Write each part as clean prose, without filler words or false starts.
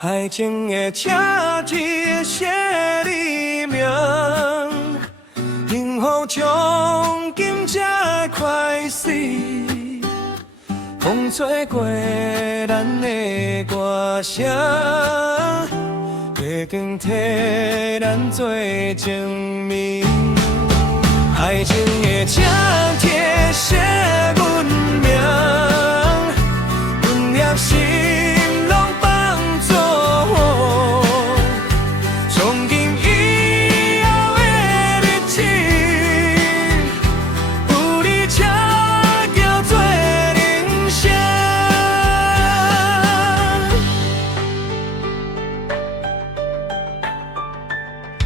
爱情的车铁写你名，幸福从今才开始。风吹过咱的歌声，月光替咱做证明。爱情的车铁写阮名，阮叶心。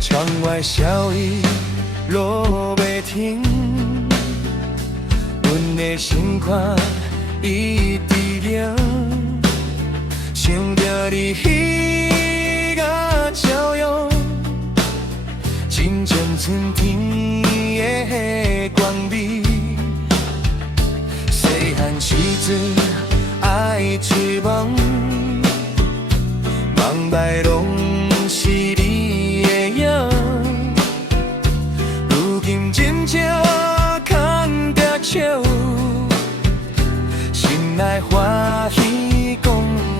窗外小雨落袂停，阮的心肝一直冷，想着你彼个笑容，亲像春天的光美。细汉时阵爱吹梦，梦内拢是你。 真正空着手，心内欢喜讲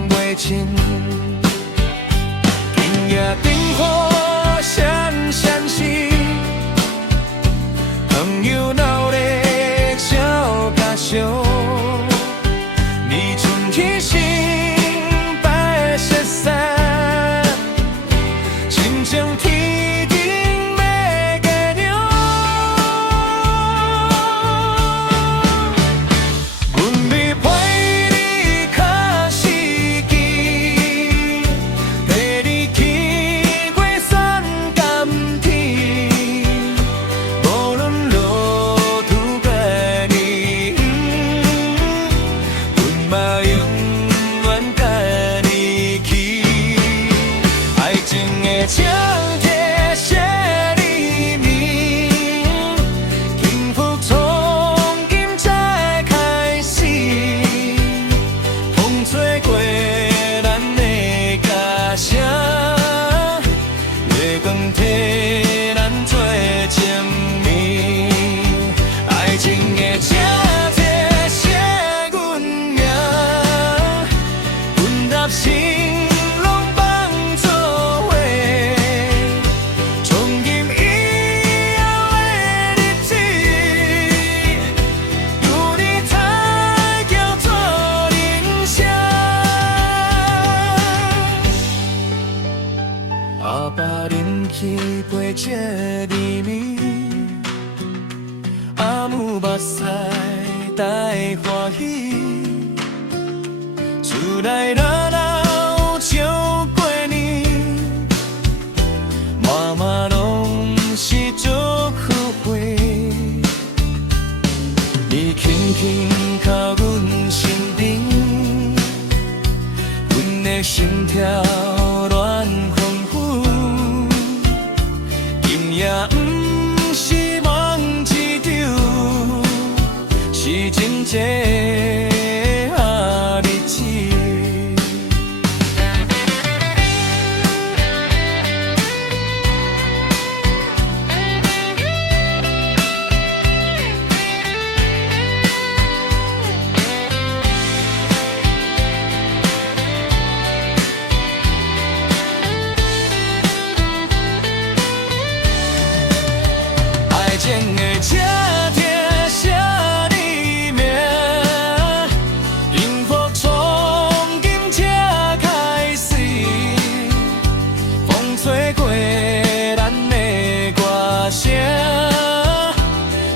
袂清，今夜灯火闪闪闪，朋友闹热笑甲笑，你春天心白色衫，亲像天。 阿爸饮起杯这厘米，阿母目屎带欢喜，厝内热闹照过年，妈妈拢是祝福话，你轻轻靠阮身边，阮的心跳乱。 也不是梦一场，是真正日子。情的车贴写你名，幸福从今才开始。风吹过咱的歌声，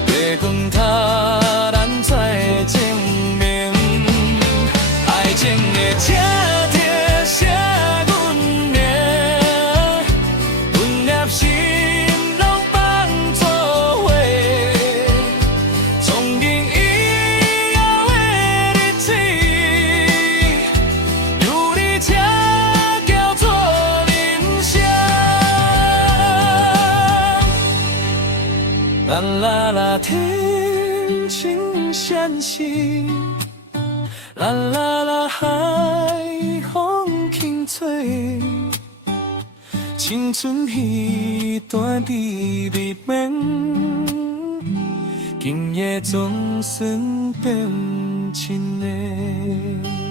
月光塔咱再证明。爱情的车贴写阮名，阮粒心。 啦啦啦，天晴闪闪，啦啦啦，海风轻吹。催。青春彼段滴里面，今夜总算变亲的。